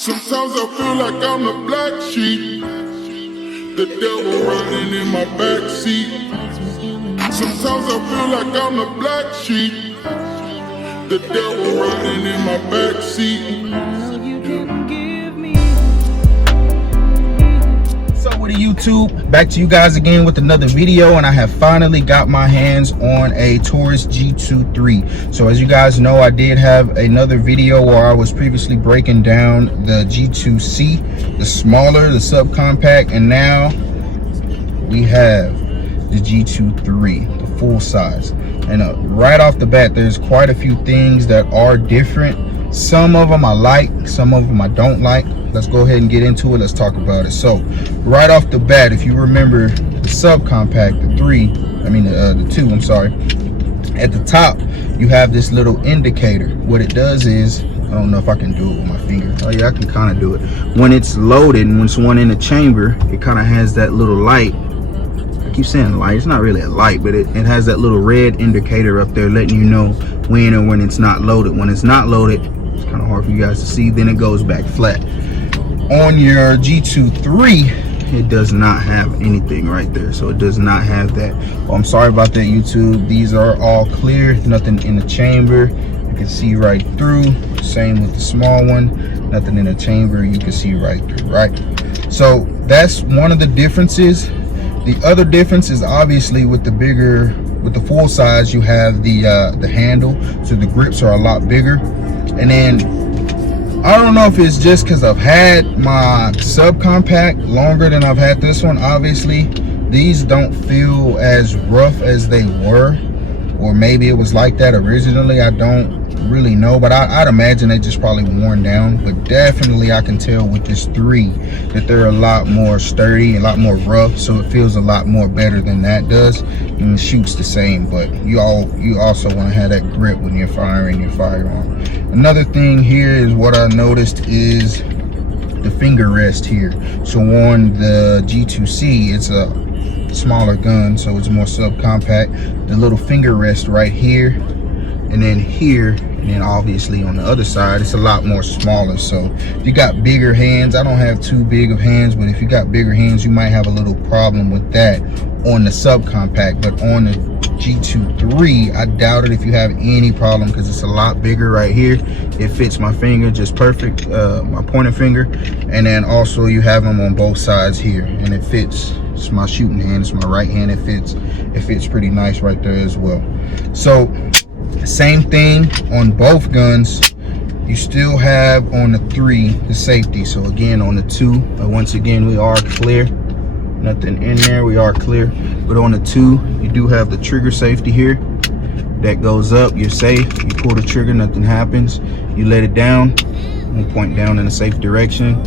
Sometimes I feel like I'm the black sheep, the devil riding in my backseat. Sometimes I feel like I'm the black sheep, the devil riding in my backseat. What's up with the YouTube? Back to you guys again with another video, and I have finally got my hands on a Taurus G2c. So as you guys know, I did have another video where I was previously breaking down the G2c, the smaller, the subcompact, and now we have the G2c, the full size. And right off the bat, there's quite a few things that are different. Some of them I like, some of them I don't like. Let's go ahead and get into it. Let's talk about it. So right off the bat, if you remember the subcompact, the 2, I'm sorry, at the top you have this little indicator. What it does is, I don't know if I can do it with my finger. Oh yeah, I can kind of do it. When it's loaded and when it's one in the chamber, it kind of has that little light. I keep saying light, it's not really a light, but it has that little red indicator up there letting you know when and when it's not loaded. When it's not loaded, it's kind of hard for you guys to see, then it goes back flat. On your G2c, it does not have anything right there, so it does not have that. Oh, I'm sorry about that, YouTube. These are all clear, nothing in the chamber, you can see right through. Same with the small one, nothing in the chamber, you can see right through, right? So that's one of the differences. The other difference is obviously with the full size, you have the handle, so the grips are a lot bigger. And then I don't know if it's just because I've had my subcompact longer than I've had this one. Obviously, these don't feel as rough as they were, or maybe it was like that originally. I don't really know, but I'd imagine they just probably worn down. But definitely I can tell with this 3 that they're a lot more sturdy, a lot more rough, so it feels a lot more better than that does. And it shoots the same, but you also want to have that grip when you're firing your firearm. Another thing here is what I noticed is the finger rest here. So on the G2c, it's a smaller gun, so it's more subcompact. The little finger rest right here, and then here, and then obviously on the other side, it's a lot more smaller. So if you got bigger hands, I don't have too big of hands, but if you got bigger hands, you might have a little problem with that on the subcompact. But on the G2c, I doubt it if you have any problem, because it's a lot bigger right here. It fits my finger just perfect, my pointer finger, and then also you have them on both sides here, and it fits. It's my shooting hand, it's my right hand, it fits pretty nice right there as well. So same thing on both guns. You still have on the 3 the safety. So again, on the 2, once again, we are clear, nothing in there, we are clear. But on the 2, you do have the trigger safety here that goes up, you're safe. You pull the trigger, nothing happens. You let it down, we'll point down in a safe direction,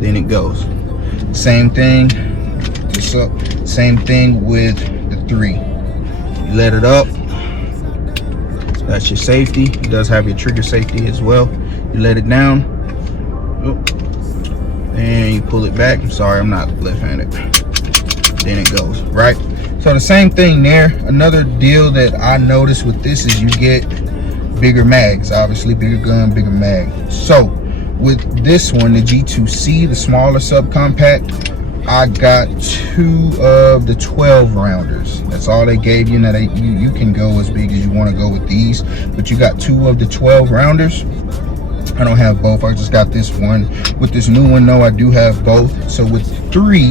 then it goes. Same thing, just up. Same thing with the 3. You let it up, that's your safety. It does have your trigger safety as well. You let it down, and you pull it back. I'm sorry, I'm not left-handed. Then it goes, right? So the same thing there. Another deal that I noticed with this is you get bigger mags. Obviously, bigger gun, bigger mag. So with this one, the G2c, the smaller subcompact, I got 2 of the 12 rounders. That's all they gave you. Now you can go as big as you want to go with these, but you got 2 of the 12 rounders. I don't have both, I just got this one. With this new one though, I do have both. So with 3,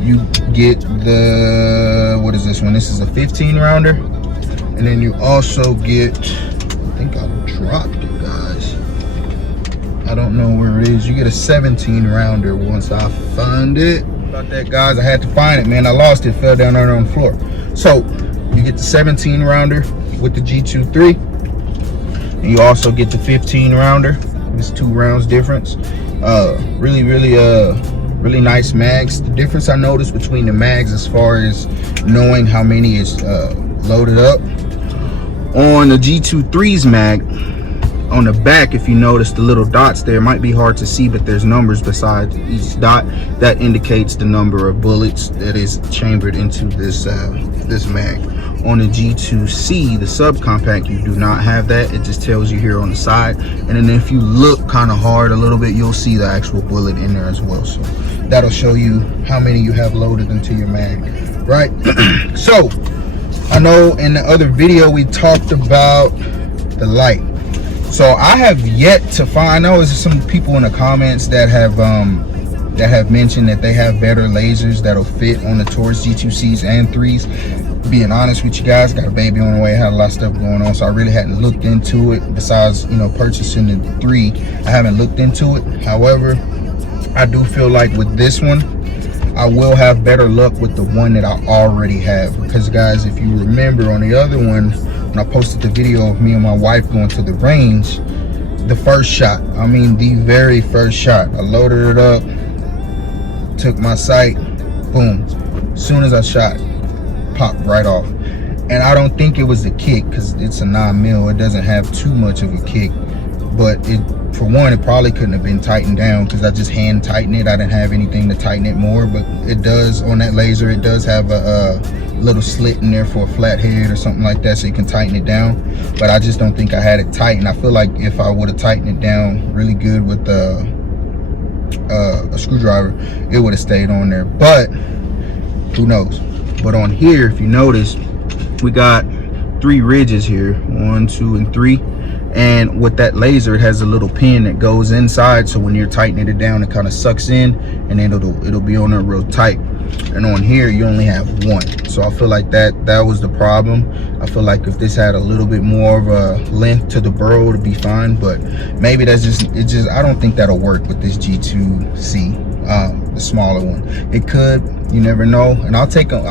you get the, what is this one? This is a 15 rounder. And then you also get, I think I dropped it, guys. I don't know where it is. You get a 17 rounder once I find it. About that, guys, I had to find it, man. I lost it, fell down there on the floor. So you get the 17 rounder with the G2c, and you also get the 15 rounder. It's 2 rounds difference. Really nice mags. The difference I noticed between the mags as far as knowing how many is loaded up, on the G2c's mag, on the back, if you notice the little dots there, might be hard to see, but there's numbers beside each dot that indicates the number of bullets that is chambered into this this mag. On the G2c, the subcompact, you do not have that. It just tells you here on the side, and then if you look kind of hard a little bit, you'll see the actual bullet in there as well. So that'll show you how many you have loaded into your mag, right? So I know in the other video we talked about the light. So I have yet to find, I know there's some people in the comments that have mentioned that they have better lasers that'll fit on the Taurus G2cs and 3s. Being honest with you guys, got a baby on the way, had a lot of stuff going on, so I really hadn't looked into it. Besides, you know, purchasing the 3, I haven't looked into it. However, I do feel like with this one, I will have better luck with the one that I already have. Because guys, if you remember on the other one, when I posted the video of me and my wife going to the range, the first shot, I mean the very first shot, I loaded it up, took my sight, boom, as soon as I shot, popped right off. And I don't think it was the kick, because it's a 9mm, it doesn't have too much of a kick, but it, for one, it probably couldn't have been tightened down because I just hand tightened it. I didn't have anything to tighten it more, but it does, on that laser, it does have a little slit in there for a flat head or something like that, so you can tighten it down. But I just don't think I had it tightened. I feel like if I would have tightened it down really good with a screwdriver, it would have stayed on there, but who knows. But on here, if you notice, we got 3 ridges here, 1, 2, and 3. And with that laser, it has a little pin that goes inside, so when you're tightening it down, it kind of sucks in, and then it'll be on there real tight. And on here, you only have 1. So I feel like that was the problem. I feel like if this had a little bit more of a length to the burrow, it'd be fine. But maybe that's just I don't think that'll work with this G2c, the smaller one. It could, you never know. And I'll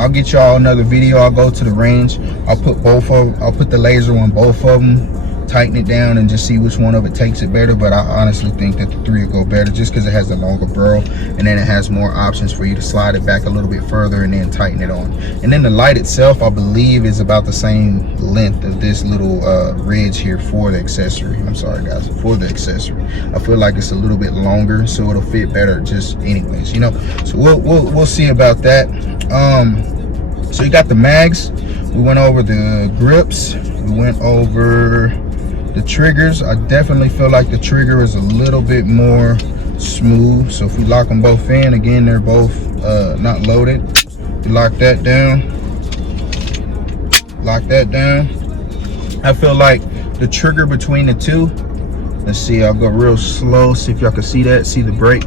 get y'all another video. I'll go to the range. I'll put the laser on both of them, tighten it down, and just see which one of it takes it better. But I honestly think that the 3 will go better, just because it has a longer burrow, and then it has more options for you to slide it back a little bit further and then tighten it on. And then the light itself, I believe, is about the same length of this little ridge here for the accessory. I'm sorry guys, for the accessory. I feel like it's a little bit longer, so it'll fit better just anyways, you know. So we'll see about that. So you got the mags, we went over the grips, we went over the triggers. I definitely feel like the trigger is a little bit more smooth. So if we lock them both in, again, they're both not loaded. We lock that down. Lock that down. I feel like the trigger between the 2, let's see, I'll go real slow, see if y'all can see that, see the brake.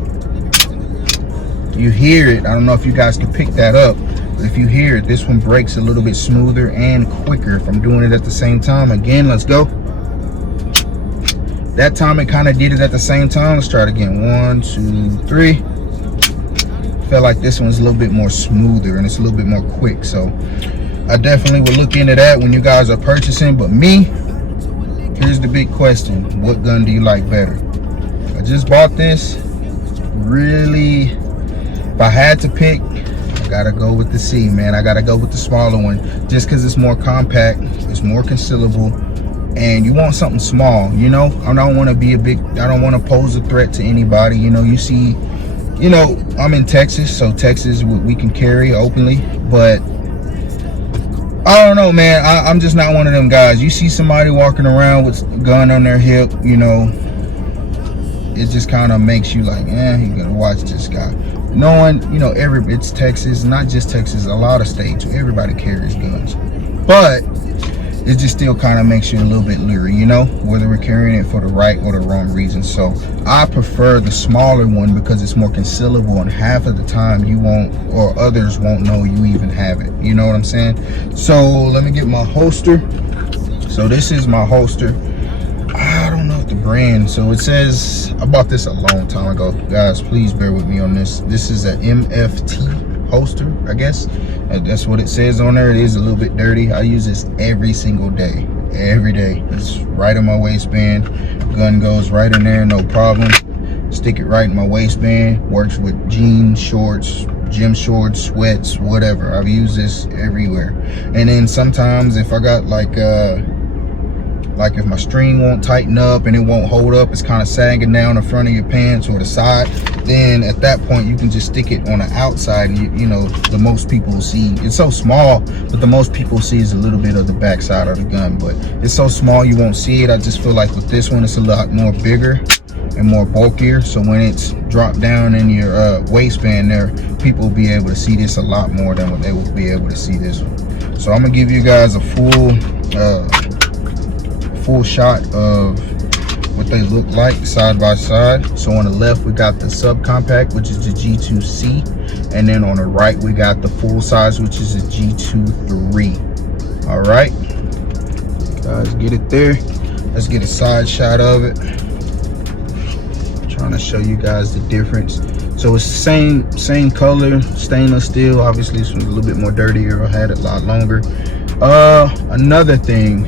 You hear it. I don't know if you guys can pick that up. If you hear it, this one breaks a little bit smoother and quicker if I'm doing it at the same time. Again, let's go. That time it kind of did it at the same time. Let's try it again. 1, 2, 3. Felt like this one's a little bit more smoother and it's a little bit more quick. So I definitely would look into that when you guys are purchasing. But me, here's the big question. What gun do you like better? I just bought this. Really, if I had to pick, I gotta go with the C, man. I gotta go with the smaller one, just because it's more compact, it's more concealable, and you want something small, you know. I don't want to be I don't want to pose a threat to anybody, you know. You see, you know, I'm in Texas, so Texas we can carry openly, but I don't know, man. I'm just not one of them guys. You see somebody walking around with a gun on their hip, you know, it just kind of makes you like, you gotta watch this guy. Knowing, you know, it's Texas, not just Texas, a lot of states, everybody carries guns, but it just still kind of makes you a little bit leery, you know, whether we're carrying it for the right or the wrong reason. So I prefer the smaller one because it's more concealable, and half of the time you won't, or others won't know you even have it, you know what I'm saying? So let me get my holster. So this is my holster. I don't know the brand, so it says, I bought this a long time ago, guys, please bear with me on this. This is a MFT holster, I guess. That's what it says on there. It is a little bit dirty. I use this every single day, every day. It's right in my waistband. Gun goes right in there, no problem. Stick it right in my waistband. Works with jeans, shorts, gym shorts, sweats, whatever. I've used this everywhere. And then sometimes if I got like like if my string won't tighten up and it won't hold up, it's kind of sagging down the front of your pants or the side, then at that point you can just stick it on the outside, and you know, the most people will see, it's so small, but the most people see is a little bit of the back side of the gun, but it's so small you won't see it. I just feel like with this one it's a lot more bigger and more bulkier, so when it's dropped down in your waistband there, people will be able to see this a lot more than what they will be able to see this one. So I'm gonna give you guys a full shot of what they look like side by side. So on the left we got the subcompact, which is the G2c, and then on the right we got the full size, which is the G3c. All right, guys, get it there. Let's get a side shot of it. Trying to show you guys the difference. So it's the same color, stainless steel. Obviously this one's a little bit more dirtier. I had it a lot longer. Another thing,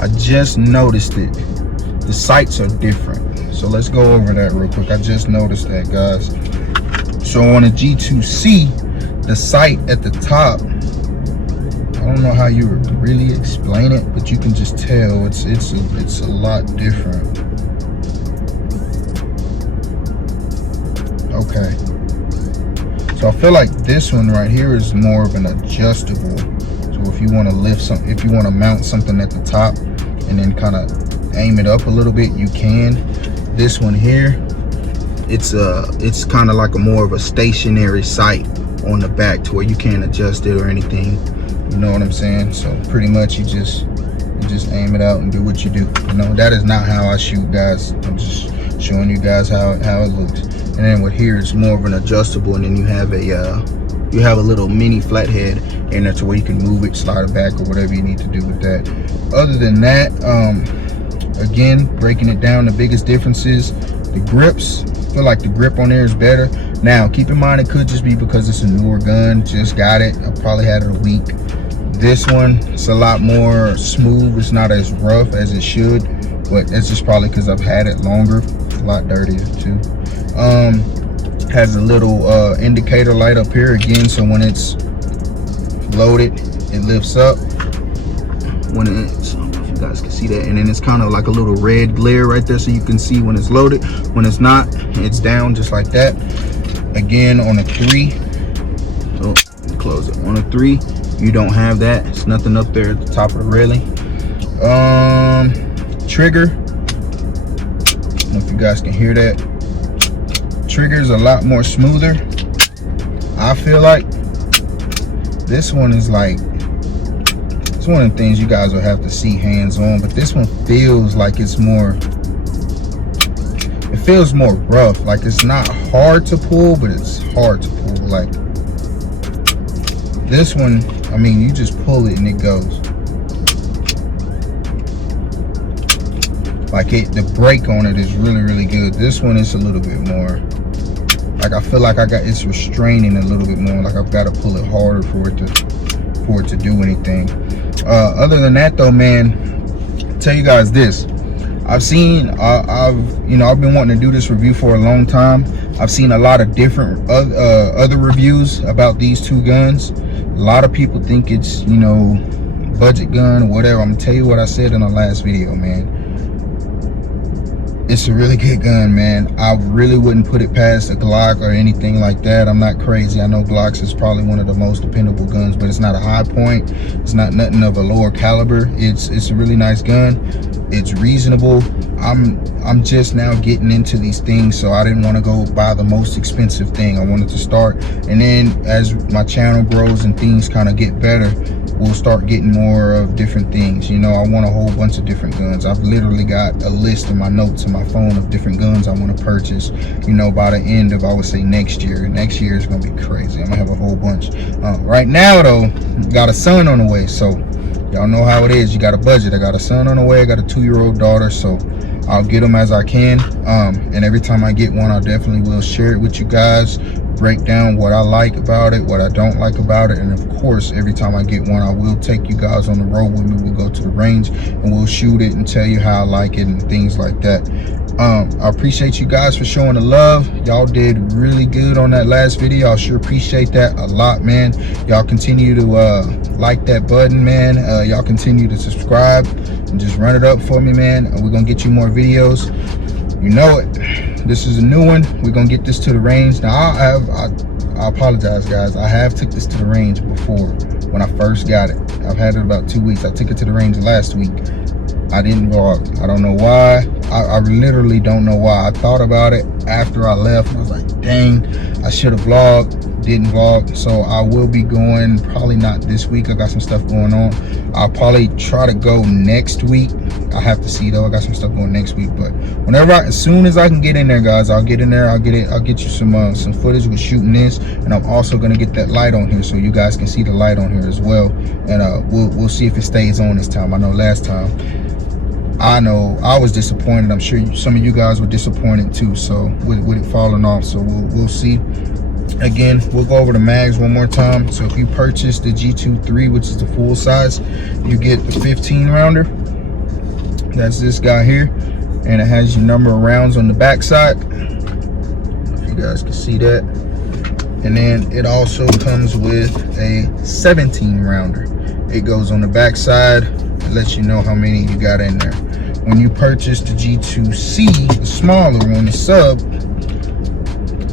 I just noticed it, the sights are different. So let's go over that real quick. I just noticed that, guys. So on a G2c, the sight at the top, I don't know how you would really explain it, but you can just tell it's a lot different. Okay, so I feel like this one right here is more of an adjustable. So if you want to lift something, if you want to mount something at the top and then kind of aim it up a little bit, you can. This one here, it's kind of like a more of a stationary sight on the back to where you can't adjust it or anything. You know what I'm saying? So pretty much you just aim it out and do what you do. You know, that is not how I shoot, guys. I'm just showing you guys how it looks. And then with here, it's more of an adjustable, and then you have a little mini flathead in there to where you can move it, slide it back, or whatever you need to do with that. Other than that, again, breaking it down, the biggest difference is the grips. I feel like the grip on there is better. Now, keep in mind, it could just be because it's a newer gun, just got it. I probably had it a week. This one, it's a lot more smooth. It's not as rough as it should, but it's just probably because I've had it longer. It's a lot dirtier too. Has a little indicator light up here again, so when it's loaded it lifts up when it's, I don't know if you guys can see that, and then it's kind of like a little red glare right there, so you can see when it's loaded. When it's not, it's down just like that. Again, on a 3, so close it. On a 3, you don't have that. It's nothing up there at the top of the railing. Trigger, I don't know if you guys can hear that. Trigger's a lot more smoother. I feel like this one is like, it's one of the things you guys will have to see hands on, but this one feels like it's more, it feels more rough. Like it's not hard to pull, but it's hard to pull. Like this one, I mean, you just pull it and it goes. Like the brake on it is really good. This one is a little bit more, like I feel like it's restraining a little bit more. Like I've got to pull it harder for it to do anything. Other than that though, man, I'll tell you guys this. I've been wanting to do this review for a long time. I've seen a lot of different other reviews about these two guns. A lot of people think it's, you know, budget gun or whatever. I'm gonna tell you what I said in the last video, man. It's a really good gun, man. I really wouldn't put it past a Glock or anything like that. I'm not crazy. I know Glocks is probably one of the most dependable guns, but it's not a high point. It's not nothing of a lower caliber. It's a really nice gun. It's reasonable. I'm just now getting into these things, so I didn't want to go buy the most expensive thing. I wanted to start, and then as my channel grows and things kind of get better, we'll start getting more of different things. You know, I want a whole bunch of different guns. I've literally got a list in my notes in my phone of different guns I want to purchase, you know, by the end of, I would say, next year. Next year is gonna be crazy. I'm gonna have a whole bunch. Right now though, got a son on the way, so y'all know how it is. You got a budget. I got a son on the way. I got a 2-year-old daughter, so I'll get them as I can. And every time I get one, I definitely will share it with you guys, break down what I like about it, what I don't like about it, and of course, every time I get one, I will take you guys on the road with me. We'll go to the range and we'll shoot it and tell you how I like it and things like that. I appreciate you guys for showing the love. Y'all did really good on that last video. I sure appreciate that a lot, man. Y'all continue to like that button, man. Y'all continue to subscribe. and just run it up for me, man. And we're gonna get you more videos. You know it. This is a new one. We're gonna get this to the range. Now I apologize, guys. I have took this to the range before when I first got it. I've had it about 2 weeks. I took it to the range last week. I didn't vlog. I don't know why. I literally don't know why. I thought about it after I left. I was like, dang, I should have vlogged. Didn't vlog. So I will be going, probably not this week. I got some stuff going on. I'll probably try to go next week. I have to see though. I got some stuff going next week. But whenever as soon as I can get in there, guys, I'll get in there. I'll get you some footage with shooting this. And I'm also gonna get that light on here so you guys can see the light on here as well. And we'll see if it stays on this time. I know last time, I know I was disappointed. I'm sure some of you guys were disappointed too. So with it falling off, so we'll see. Again, we'll go over the mags one more time. So if you purchase the G2c, which is the full size, you get the 15 rounder. That's this guy here, and it has your number of rounds on the back side. If you guys can see that. And then it also comes with a 17 rounder. It goes on the back side. It lets you know how many you got in there. When you purchase the G2c, the smaller one, the sub,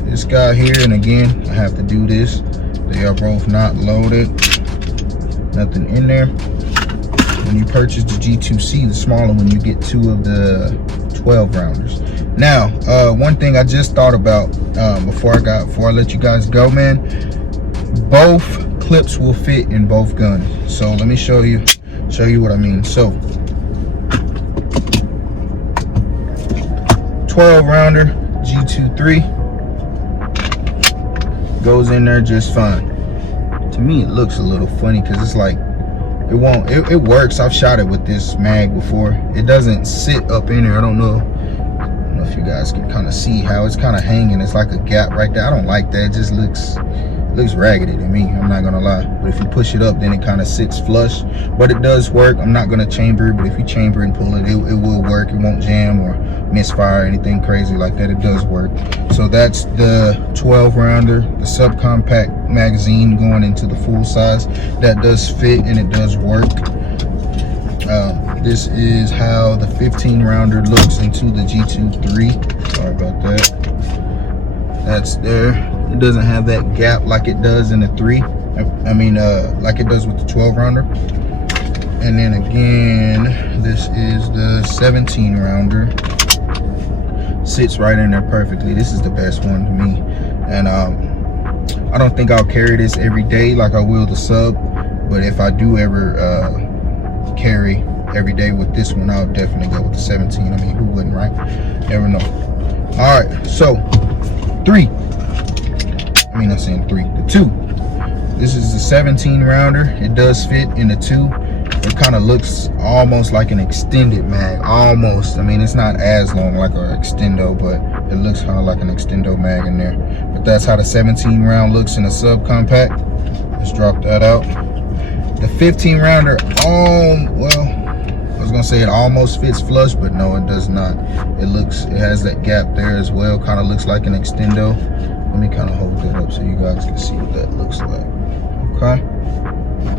this guy here, and again, I have to do this. They are both not loaded. Nothing in there. When you purchase the G2c, the smaller one, you get 2 of the 12 rounders. Now, one thing I just thought about before I let you guys go, man. Both clips will fit in both guns. So let me show you what I mean. So 12 rounder G2c goes in there just fine. To me, it looks a little funny because it's like it works. I've shot it with this mag before. It doesn't sit up in there. I don't know if you guys can kind of see how it's kind of hanging. It's like a gap right there. I don't like that. It just looks raggedy to me, I'm not gonna lie. But if you push it up, then it kind of sits flush. But it does work. I'm not gonna chamber it, but if you chamber and pull it, it will work. It won't jam or misfire or anything crazy like that. It does work. So that's the 12 rounder, the subcompact magazine going into the full size. That does fit and it does work. This is how the 15 rounder looks into the G2c. Sorry about that. That's there. It doesn't have that gap like it does in the 3. I mean, like it does with the 12 rounder. And then again, this is the 17 rounder. Sits right in there perfectly. This is the best one to me. And I don't think I'll carry this every day like I will the sub. But if I do ever carry every day with this one, I'll definitely go with the 17. I mean, who wouldn't, right? Never know. All right, so 3. I mean, I'm saying 3. The 2. This is the 17 rounder. It does fit in the 2. It kind of looks almost like an extended mag. Almost. I mean, it's not as long like an extendo, but it looks kind of like an extendo mag in there. But that's how the 17 round looks in a subcompact. Let's drop that out. The 15 rounder, well, I was gonna say it almost fits flush, but no, it does not. It has that gap there as well. Kind of looks like an extendo. Let me kind of hold that up so you guys can see what that looks like. Okay.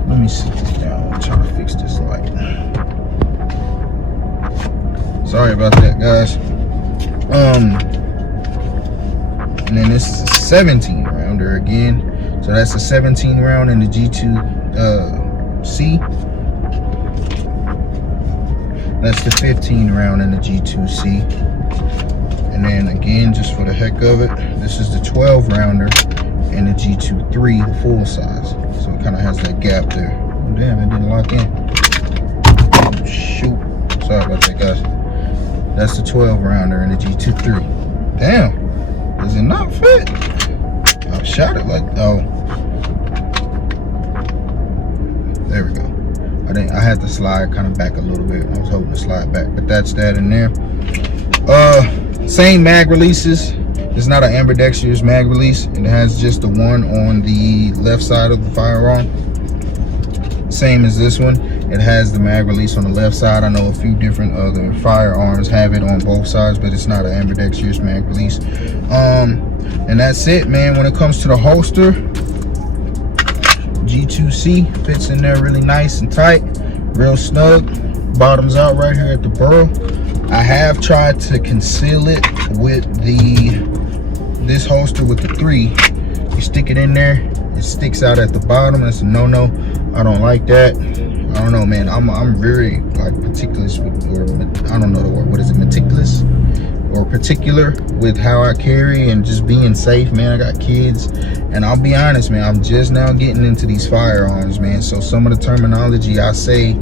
Let me sit this down. I'm trying to fix this light. Sorry about that, guys. And then this is a 17 rounder again. So that's a 17 round in the G2c. That's the 15 round in the G2c. And then again, just for the heck of it, this is the 12 rounder in the G2c, the full size. So it kind of has that gap there. Oh, damn, it didn't lock in. Oh, shoot. Sorry about that, guys. That's the 12 rounder in the G2c. Damn, does it not fit? I shot it like, oh. There we go. I had to slide kind of back a little bit. I was hoping to slide back, but that's that in there. Same mag releases. It's not an ambidextrous mag release. It has just the one on the left side of the firearm. Same as this one. It has the mag release on the left side. I know a few different other firearms have it on both sides, but it's not an ambidextrous mag release. And that's it, man. When it comes to the holster, G2c fits in there really nice and tight, real snug. bottoms out right here at the burrow. I have tried to conceal it with this holster with the 3. You stick it in there, it sticks out at the bottom. That's a no-no. I don't like that. I don't know, man. I'm very like meticulous with, or I don't know the word. What is it? Meticulous or particular with how I carry and just being safe, man. I got kids, and I'll be honest, man, I'm just now getting into these firearms, man. So some of the terminology I say,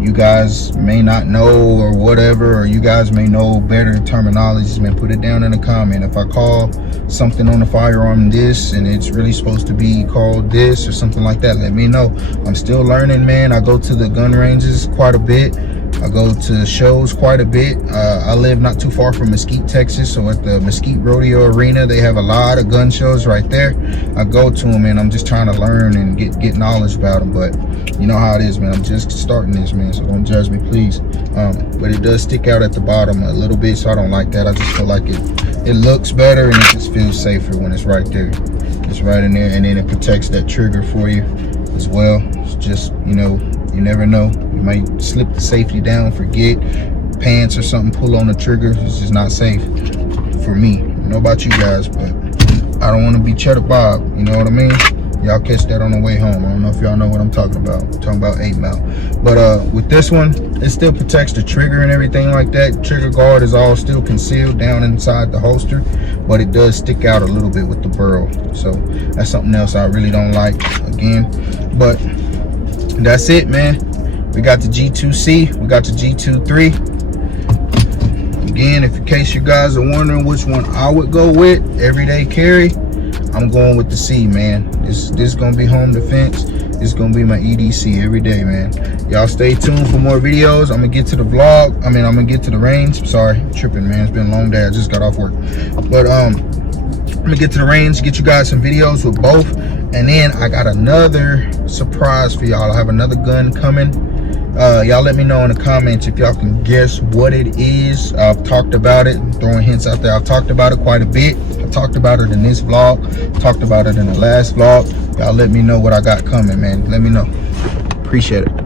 you guys may not know or whatever, or you guys may know better terminologies, man. Put it down in a comment. If I call something on the firearm this and it's really supposed to be called this or something like that, let me know. I'm still learning, man. I go to the gun ranges quite a bit. I go to shows quite a bit. I live not too far from Mesquite, Texas. So at the Mesquite Rodeo Arena, they have a lot of gun shows right there. I go to them, and I'm just trying to learn and get knowledge about them. But you know how it is, man. I'm just starting this, man. So don't judge me, please. But it does stick out at the bottom a little bit, so I don't like that. I just feel like it looks better, and it just feels safer when it's right there. It's right in there, and then it protects that trigger for you as well. It's just, you know, you never know. You might slip the safety down, forget, pants or something, pull on the trigger. It's just not safe for me. I don't know about you guys, but I don't want to be Cheddar Bob. You know what I mean? Y'all catch that on the way home. I don't know if y'all know what I'm talking about. I'm talking about 8 mil. But with this one, it still protects the trigger and everything like that. Trigger guard is all still concealed down inside the holster, but it does stick out a little bit with the burrow. So that's something else I really don't like, again. But that's it, man. We got the G2c, we got the G2c. Again, if in case you guys are wondering which one I would go with, everyday carry, I'm going with the C, man. This is gonna be home defense. This is gonna be my EDC every day, man. Y'all stay tuned for more videos. I'm gonna get to the vlog. I'm gonna get to the range. Sorry, I'm tripping, man. It's been a long day. I just got off work. But I'm gonna get to the range, get you guys some videos with both. And then I got another surprise for y'all. I have another gun coming. Y'all let me know in the comments if y'all can guess what it is. I've talked about it, throwing hints out there. I've talked about it quite a bit. I talked about it in this vlog, talked about it in the last vlog. Y'all let me know what I got coming, man. Let me know. Appreciate it.